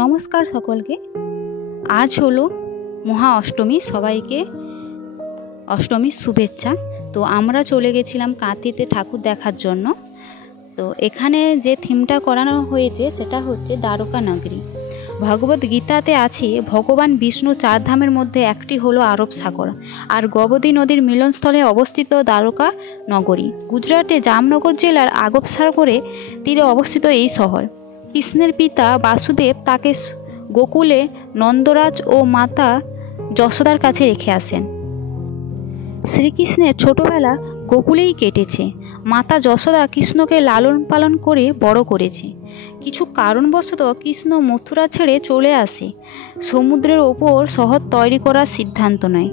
নমস্কার সকলকে। আজ হলো মহা অষ্টমী, সবাইকে অষ্টমীর শুভেচ্ছা। তো আমরা চলে গেছিলাম কাঁথিতে ঠাকুর দেখার জন্য। তো এখানে যে থিমটা করানো হয়েছে সেটা হচ্ছে দ্বারকা নগরী। ভগবদ গীতাতে আছে ভগবান বিষ্ণু চার ধামের মধ্যে একটি হলো আরব সাগর আর গোমতী নদীর মিলনস্থলে অবস্থিত দ্বারকা নগরী। গুজরাটে জামনগর জেলার আরব সাগরের তীরে অবস্থিত এই শহর। কৃষ্ণের পিতা বাসুদেব তাকে গোকুলে নন্দরাজ ও মাতা যশোদার কাছে রেখে আসেন। শ্রীকৃষ্ণের ছোটবেলা গোকুলেই কেটেছে। মাতা যশোদা কৃষ্ণকে লালন পালন করে বড় করেছে। কিছু কারণবশত কৃষ্ণ মথুরা ছেড়ে চলে আসে। সমুদ্রের ওপর শহর তৈরি করার সিদ্ধান্ত নেয়।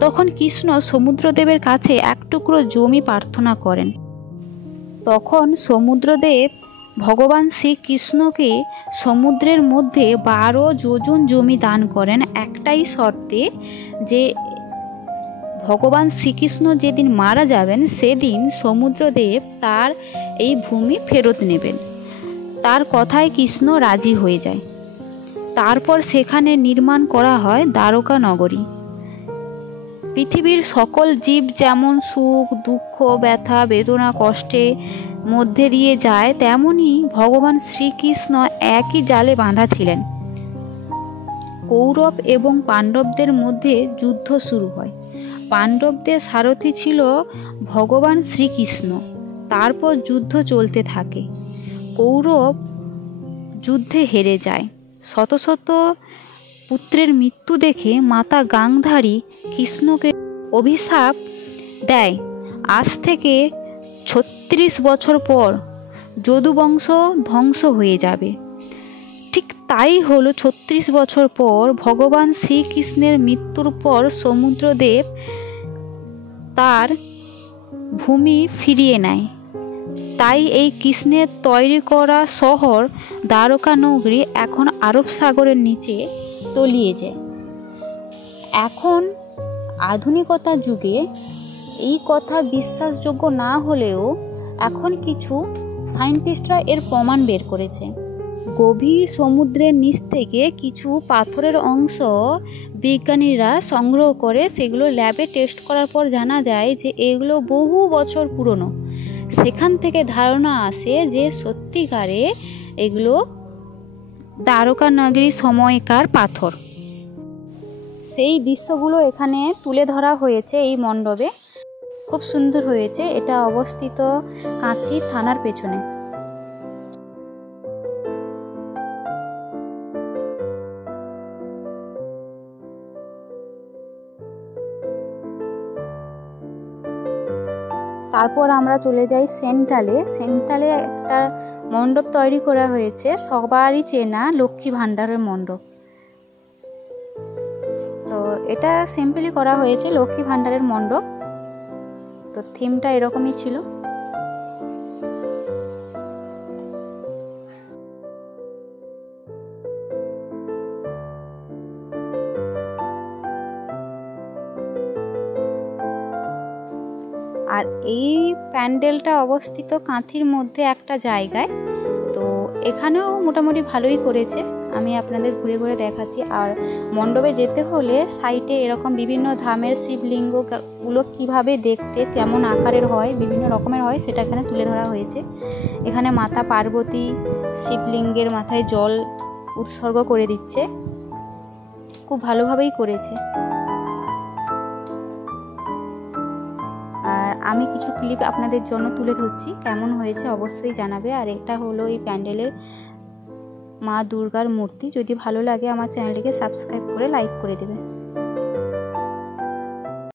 তখন কৃষ্ণ সমুদ্রদেবের কাছে এক টুকরো জমি প্রার্থনা করেন। তখন সমুদ্রদেব ভগবান শ্রীকৃষ্ণকে সমুদ্রের মধ্যে 12 যোজন জমি দান করেন, একটাই শর্তে যে ভগবান শ্রীকৃষ্ণ যেদিন মারা যাবেন সেদিন সমুদ্রদেব তার এই ভূমি ফেরত নেবেন। তার কথায় কৃষ্ণ রাজি হয়ে যায়। তারপর সেখানে নির্মাণ করা হয় দ্বারকা নগরী। পৃথিবীর সকল জীব যেমন সুখ দুঃখ ব্যথা বেদনা কষ্টের মধ্যে দিয়ে যায়, তেমনি ভগবান শ্রীকৃষ্ণ একই জালে বাঁধা ছিলেন। কৌরব এবং পাণ্ডবদের মধ্যে যুদ্ধ শুরু হয়। পাণ্ডবদের সারথি ছিল ভগবান শ্রীকৃষ্ণ। তারপর যুদ্ধ চলতে থাকে। কৌরব যুদ্ধে হেরে যায়। শত শত পুত্রের মৃত্যু দেখে মাতা গান্ধারী কৃষ্ণকে অভিশাপ দেয়, আজ থেকে 36 বছর পর যদুবংশ ধ্বংস হয়ে যাবে। ঠিক তাই হলো। 36 বছর পর ভগবান শ্রীকৃষ্ণের মৃত্যুর পর সমুদ্রদেব তার ভূমি ফিরিয়ে নেয়। তাই এই কৃষ্ণের তৈরি করা শহর দ্বারকা নগরী এখন আরব সাগরের নিচে তলিয়ে যায়। এখন আধুনিকতার যুগে এই কথা বিশ্বাসযোগ্য না হলেও এখন কিছু সায়েন্টিস্টরা এর প্রমাণ বের করেছে। গভীর সমুদ্রের নিচ থেকে কিছু পাথরের অংশ বিজ্ঞানীরা সংগ্রহ করে সেগুলো ল্যাবে টেস্ট করার পর জানা যায় যে এগুলো বহু বছর পুরনো। সেখান থেকে ধারণা আসে যে সত্যিকারে এগুলো দ্বারকা নগরী সময়কার পাথর। সেই দৃশ্যগুলো এখানে তুলে ধরা হয়েছে এই মণ্ডপে। খুব সুন্দর হয়েছে। এটা অবস্থিত কাঁথি থানার পেছনে। তারপর আমরা চলে যাই সেন্ট্রালে। সেন্ট্রালে একটা মণ্ডপ তৈরি করা হয়েছে, সবারই চেনা লক্ষ্মী ভাণ্ডারের মণ্ডপ। তো এটা সিম্পলি করা হয়েছে লক্ষ্মী ভাণ্ডারের মণ্ডপ। তো থিমটা এরকমই ছিল। আর এই প্যান্ডেলটা অবস্থিত কাঁথির মধ্যে একটা জায়গায়। তো এখানেও মোটামুটি ভালোই করেছে। আমি আপনাদের ঘুরে ঘুরে দেখাচ্ছি। আর মণ্ডপে যেতে হলে সাইডে এরকম বিভিন্ন ধামের শিবলিঙ্গগুলো কিভাবে দেখতে কেমন আকারের হয়, বিভিন্ন রকমের হয়, সেটা এখানে তুলে ধরা হয়েছে। এখানে মাতা পার্বতী শিবলিঙ্গের মাথায় জল উৎসর্গ করে দিচ্ছে। খুব ভালোভাবেই করেছে। আর আমি কিছু ক্লিপ আপনাদের জন্য তুলে ধরছি, কেমন হয়েছে অবশ্যই জানাবে। আর এটা হলো এই প্যান্ডেলের মা দুর্গার মূর্তি। যদি ভালো লাগে আমার চ্যানেলটিকে সাবস্ক্রাইব করে লাইক করে দেবে।